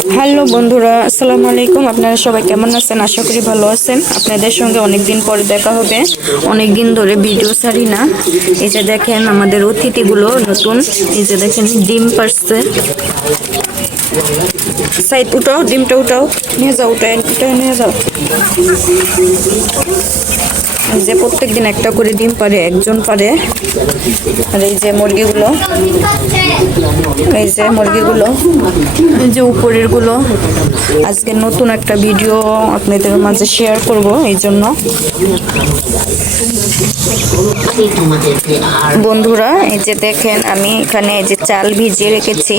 Hello বন্ধুরা, আসসালামু আলাইকুম। আপনারা সবাই কেমন আছেন? আশা করি ভালো আছেন। আপনাদের সঙ্গে অনেকদিন পরে দেখা হবে। অনেক দিন ধরে ভিডিও ছাড়ি না। এই যে দেখেন আমাদের অতিথিগুলো নতুন। এই যে দেখেন ডিম পারছে। সাইড উঠাও, ডিমটা উঠাও, নিয়ে যাও, উঠায় উঠায় নিয়ে যাও। এই যে প্রত্যেকদিন একটা করে ডিম পারে, একজন পারে। আর এই যে মুরগিগুলো, এই যে মুরগিগুলো, এই যে উপরের গুলো। আজকে নতুন একটা ভিডিও আপনাদের মাঝে শেয়ার করব, এই জন্য বন্ধুরা এই যে দেখেন আমি এখানে এই যে চাল ভিজিয়ে রেখেছি।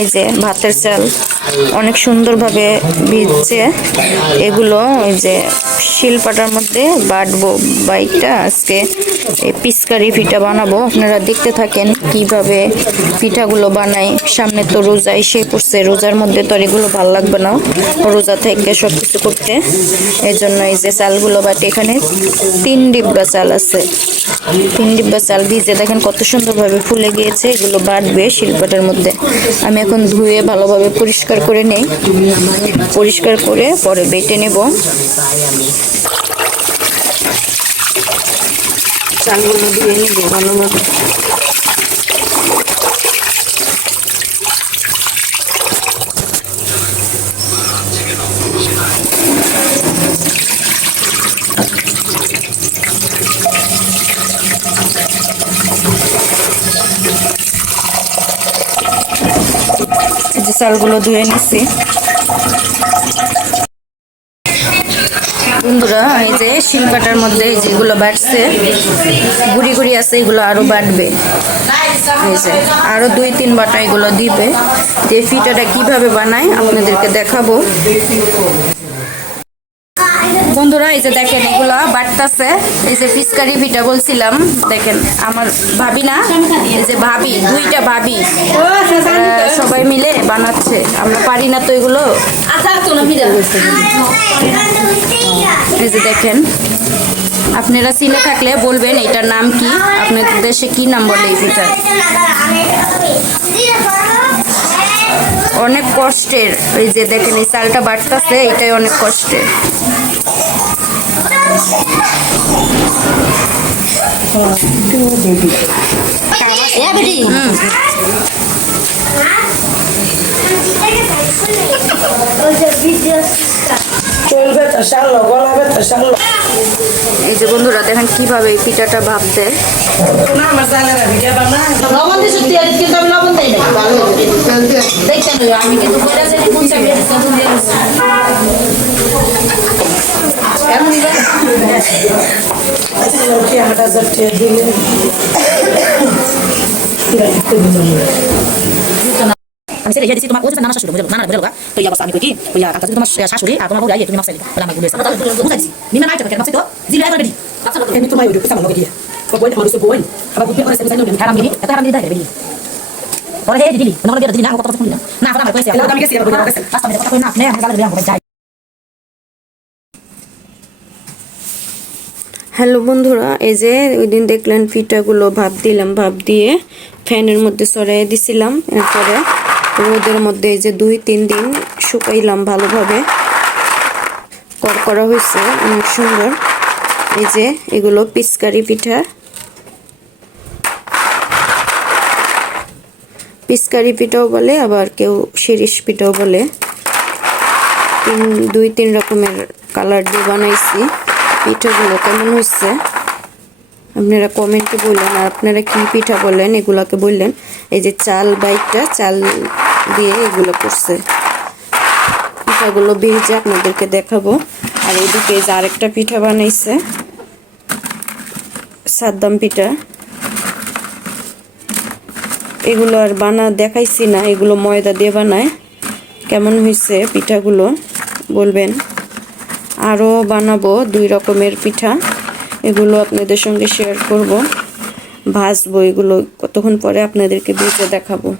এই যে ভাতের চাল অনেক সুন্দরভাবে ভিজছে। এগুলো এই যে শিলপাটার মধ্যে বাটবো। বাইকটা আজকে এই পিচকারি পিঠা বানাবো। আপনারা দেখতে থাকেন কিভাবে পিঠাগুলো বানাই। সামনে তো রোজা এসে পড়ছে, রোজার মধ্যে তো আর এগুলো ভালো লাগবে না, রোজা থেকে সবকিছু করতে। এই জন্য এই যে চালগুলো বাটে। এখানে 3 ডিব্বা চাল আছে। 3 ডিব্বা চাল ভিজে দেখেন কত সুন্দরভাবে ফুলে গিয়েছে। এগুলো বাটবে শিলপাটার মধ্যে। আমি এখন ধুয়ে ভালোভাবে পরিষ্কার করে নেই। পরিষ্কার করে পরে বেটে নেব। চালগুলো ধুয়ে নেব ভালোভাবে। এই যে চালগুলো ধুয়ে নিচ্ছি বন্ধুরা। এই যে শিলপাটার মধ্যে যেগুলো বাটছে, গুড়ি গুড়ি আছে, এগুলো আরো বাটবে। এই যে আরো 2-3 বাটা এগুলো দিবে। যে পিঠাটা কিভাবে বানায় আপনাদেরকে দেখাবো বন্ধুরা। এই যে দেখেন এগুলা বাটতাছে। এই যে পিচকারি পিঠা বলছিলাম, দেখেন আমার ভাবি না, এই যে ভাবি, 2টা ভাবি সবাই মিলে বানাচ্ছে। আমরা পারি না তো এগুলো। এই যে দেখেন, আপনারা চিনে থাকলে বলবেন এটার নাম কি, আপনাদের দেশে কি নাম বলে এই পিঠা। অনেক কষ্টের। এই যে দেখেন এই চালটা বাটতাছে, এটাই অনেক কষ্টের। এই যে বন্ধুরা দেখেন কিভাবে এই পিঠাটা ভাবতে। আমি কিন্তু আমি সেটা দিয়েছি তোমার ওজনে নানা শাশুড়ি বুঝলো নানা বুঝলো তো ইয়া বাস আমি কই কি ইয়া কাকা তোমার শাশুড়ি আর তোমার বউ আইয়ে তুমি মাছ চাইলি বলে আমি বলেছি বুঝাইছি নিমা নাইটা কেন মাছ তো জিলে একবার বেডি আচ্ছা আমি তোমার ওই পেছাম লগে গিয়ে কই আমার সব বই আবার বুঝতে পারছ আমি জানি হারাম দিই এত হারাম দিই দাইরে বেডি পরে হে দিলি নরগে দিলি না কথা শুনলি না কথা আমার কইছে আমি গেছি আর কইছে রাস্তা মধ্যে কথা কই না নে আমি গালে বিয়াম যাই। হ্যালো বন্ধুরা, এই যে ওই দিন দেখলেন পিঠাগুলো ভাপ দিলাম, ভাপ দিয়ে ফ্যানের মধ্যে সরাই দিছিলাম। এরপরে রোদের মধ্যে এই যে 2-3 দিন শুকাইলাম ভালোভাবে। করা হয়েছে অনেক সুন্দর। এই যে এগুলো পিচকারি পিঠা। পিচকারি পিঠাও বলে, আবার কেউ শিরিষ পিঠাও বলে। 2-3 রকমের কালার দিয়ে বানাইছি। পিঠাগুলো কেমন হচ্ছে আপনারা কমেন্টে বললেন। আর আপনারা কি পিঠা বলেন এগুলাকে বললেন। এই যে চাল বাইকটা চাল দিয়ে এগুলো করছে। পিঠাগুলো ভেজে আপনাদেরকে দেখাবো। আর এইদিকে যে আরেকটা পিঠা বানাইছে, সাদ্দাম পিঠা। এগুলো আর দেখাইছি না, এগুলো ময়দা দিয়ে বানায়। কেমন হয়েছে পিঠাগুলো বলবেন। আরও বানাবো 2 রকমের পিঠা, এগুলো আপনাদের সঙ্গে শেয়ার করব। ভাজবো এগুলো কতক্ষণ পরে আপনাদেরকে ভেজে দেখাবো।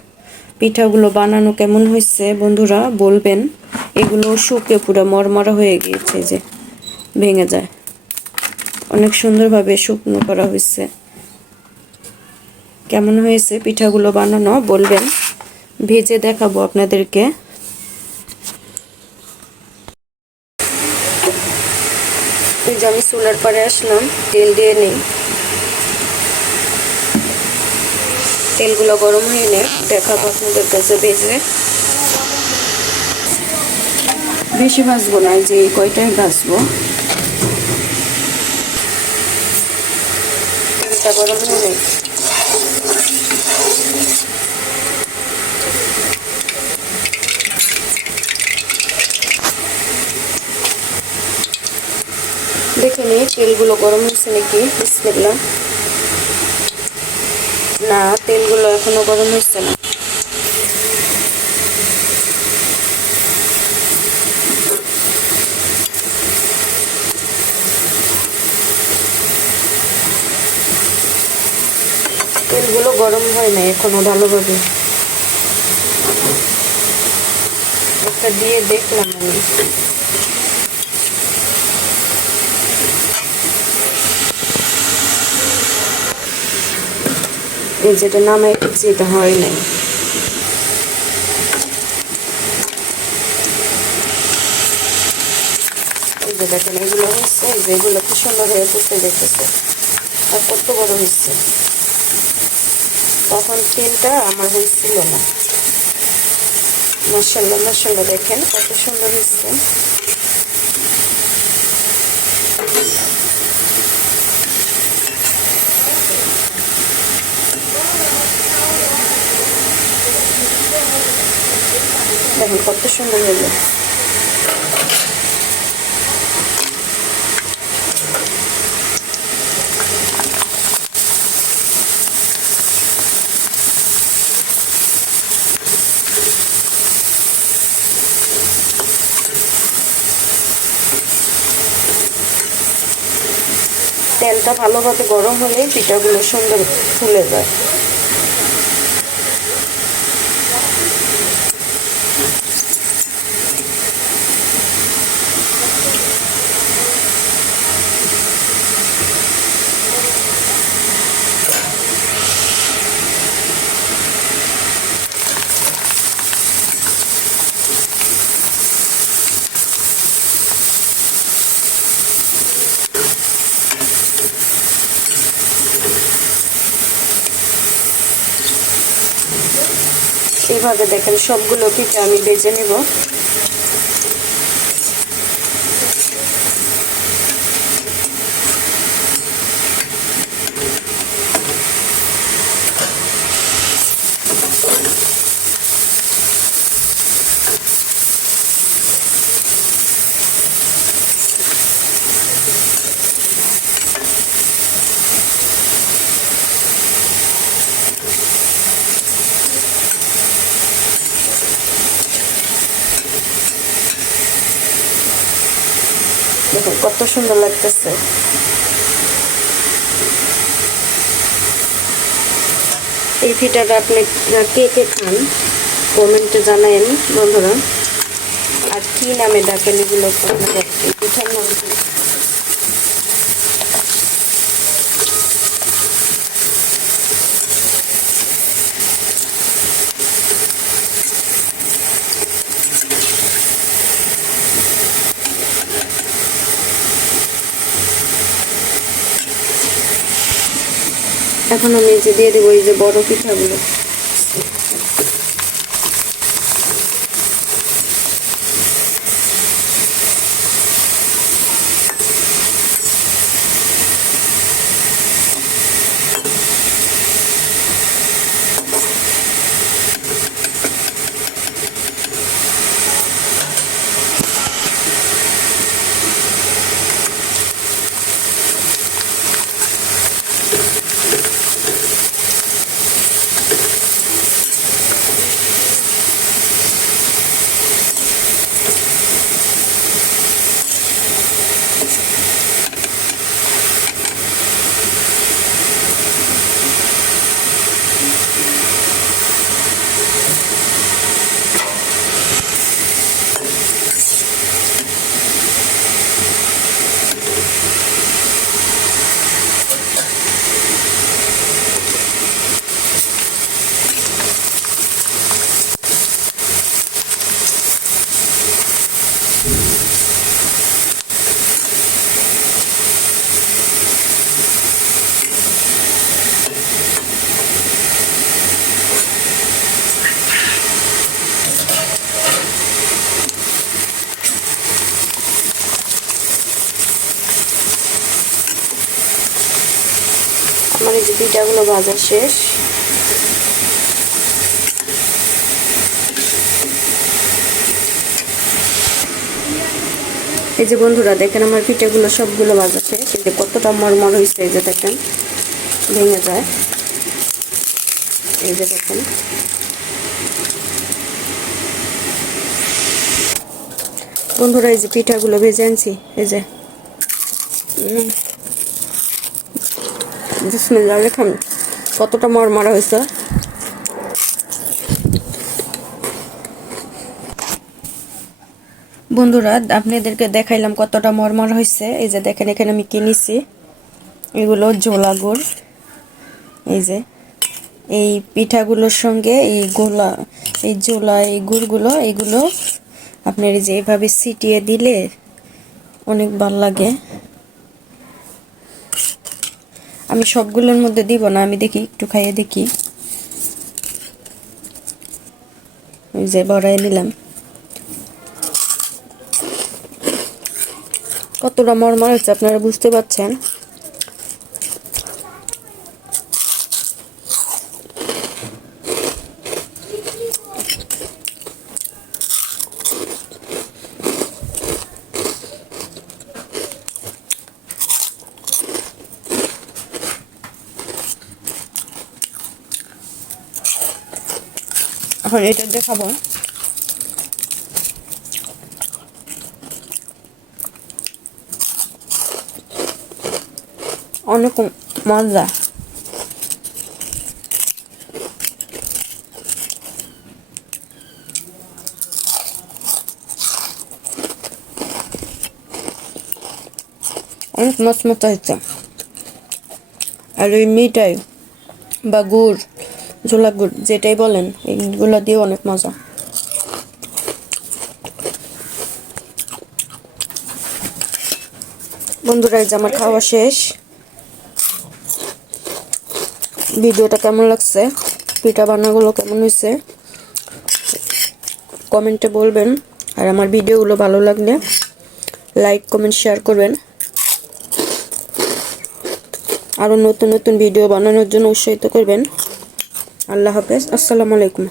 পিঠাগুলো বানানো কেমন হয়েছে বন্ধুরা বলবেন। এগুলো শুকে পুরো মরমরা হয়ে গিয়েছে, যে ভেঙে যায়। অনেক সুন্দরভাবে শুকনো করা হয়েছে। কেমন হয়েছে পিঠাগুলো বানানো বলবেন, ভেজে দেখাবো আপনাদেরকে। এই যে আমি চুলার পাড়ে আসলাম, তেল দিয়ে নিই। তেলগুলো গরম হয়ে নে, দেখাবো আপনাদের কাছে ভেজে। বেশি ভাজবো না, যে এই কয়টাই ভাজবো। তেলটা গরম হয়ে নেই। দেখে নিই তেলগুলো গরম হয়েছে নাকি। বিসমিল্লাহ। না, তেলগুলো এখনো গরম হচ্ছে না। তেলগুলো গরম হয় না এখনো ভালোভাবে। একটা দিয়ে দেখলাম আমি। এই যেটা নামাই ফেলছি, এটা হয় নাই। এই যে দেখেন এগুলো হচ্ছে, এই যে এগুলো কি সুন্দর হয়ে ফুটতে দেখতেছে। আর কত বড় হচ্ছে। তখন তেলটা আমার হয়েছিল না। মাশাআল্লাহ মাশাআল্লাহ, দেখেন কত সুন্দর হচ্ছে। দেখেন কত সুন্দর হলো। তেলটা ভালোভাবে গরম হলে পিঠাগুলো সুন্দর ফুলে যায়। এইভাবে দেখেন সবগুলো পিঠা আমি ভেজে নেব। দেখুন কত সুন্দর লাগতেছে। এই পিঠাটা আপনি কে কে খান কমেন্টে জানায়েন বন্ধুরা। আর কি নামে ডাকেন এগুলো, এই পিঠার নাম কি? এখন আমি এই যে দিয়ে দেবো এই যে বড় পিঠাগুলো। পিঠাগুলো ভাজা শেষ। এই যে বন্ধুরা দেখেন আমার পিঠাগুলো সবগুলো ভাজা শেষ। এই যে কতটা মরমর হয়েছে, এই যে দেখেন ভেঙে যায়। এই যে দেখেন বন্ধুরা, এই যে পিঠাগুলো ভেজে আনছি। এই যে বিসমিল্লাহ, দেখেন কতটা মরমরা হয়েছে। বন্ধুরা আপনাদেরকে দেখাইলাম কতটা মরমর হয়েছে। এই যে দেখেন এখানে আমি কিনেছি এগুলো ঝোলা গুড়। এই যে এই পিঠাগুলোর সঙ্গে এই গোলা, এই ঝোলা, এই গুড়গুলো, এগুলো আপনার এই যে এভাবে ছিটিয়ে দিলে অনেক ভালো লাগে। আমি সবগুলোর মধ্যে দিব না, আমি দেখি একটু খাইয়ে দেখি। এই যে বড়াই নিলাম, কতটা মরমর হচ্ছে আপনারা বুঝতে পারছেন। এখন এটা দেখাবো। অনেক মজা। অনেক মচমচা হচ্ছে। আর ওই মিঠাই বা গুড়, ঝোলা গুড় যেটাই বলেন, এইগুলো দিয়ে অনেক মজা। বন্ধুরা এই যে আমার খাওয়া শেষ। ভিডিওটা কেমন লাগছে, পিঠা বানাগুলো কেমন হয়েছে কমেন্টে বলবেন। আর আমার ভিডিওগুলো ভালো লাগলে লাইক কমেন্ট শেয়ার করবেন। আরও নতুন নতুন ভিডিও বানানোর জন্য উৎসাহিত করবেন। আল্লাহ হাফেজ, আসসালামু আলাইকুম।